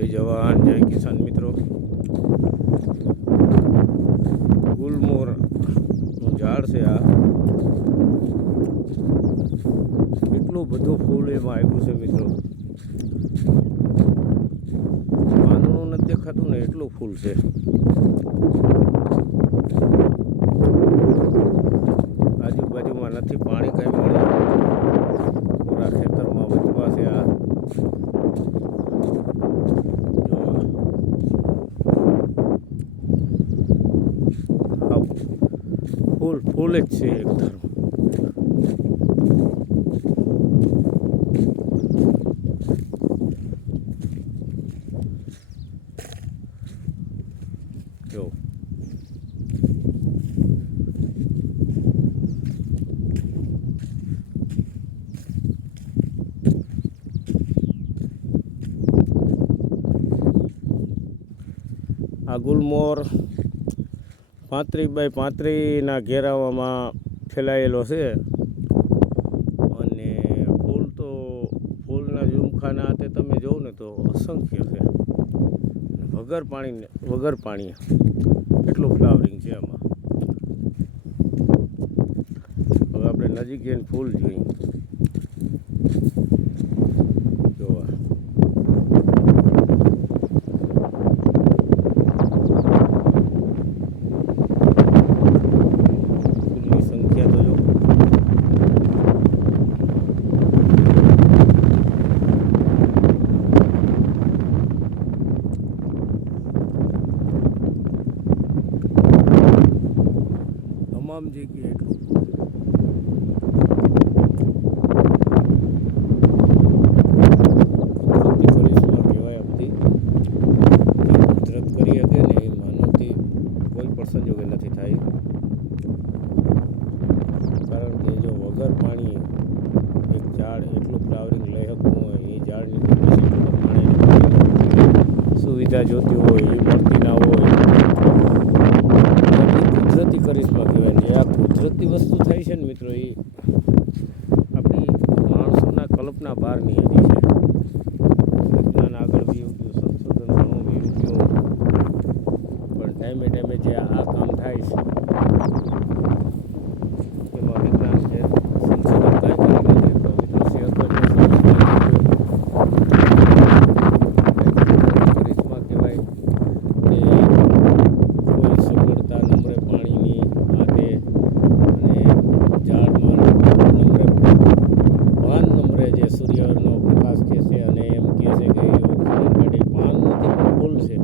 જય જવાન જય કિસાન મિત્રો. ગુલમોરનું ઝાડ છે આ. એટલું બધું ફૂલ એમાં આવ્યું છે મિત્રો. પાંદડું નથી દેખાતું ને એટલું ફૂલ છે. આજુબાજુમાં નથી પાણી કાંઈ મળે. પૂરા ખેતરમાં વધવા છે આ. ફૂલ જ છે એક ધારું. જો આ ગુલમોર 35x35 ઘેરાવામાં ફેલાયેલો છે અને ફૂલના ઝુમખાના હાથે તમે જોવો ને તો અસંખ્ય છે. વગર પાણી એટલું ફ્લાવરિંગ છે આમાં. હવે આપણે નજીક જઈને ફૂલ જોઈએ. જોવા તમામ જગ્યાએ એટલું કરિશ્મા કહેવાય. બધી કુદરત કરી શકે ને એ માનવથી કોઈ પણ સંજોગે નથી થાય. કારણ કે જો વગર પાણી એક ઝાડ એટલું ફ્લાવરિંગ લઈ શકતું હોય, એ ઝાડની પાણી સુવિધા જોતી હોય એ મળતી ના હોય. કુદરતી કરિશ્મા કહેવાય ને. આ કુદરતી વસ્તુ થાય છે ને મિત્રો, એ આપણી માણસોના કલ્પના બહારની હજી છે. વિજ્ઞાન આગળ વયું ગયું, સંશોધન ઘણું વયું ગયું, પણ ટાઈમે જે આ કામ થાય છે એમાં વિજ્ઞાન છે, સંશોધન કાંઈ કરી નથી. તો વિદેશી કરિશ્મા કહેવાય. સૂર્યનો પ્રકાશ કહે છે અને એમ કહે છે કે ઓક્સિજન કાઢે. પાન નથી પણ ફૂલ છે.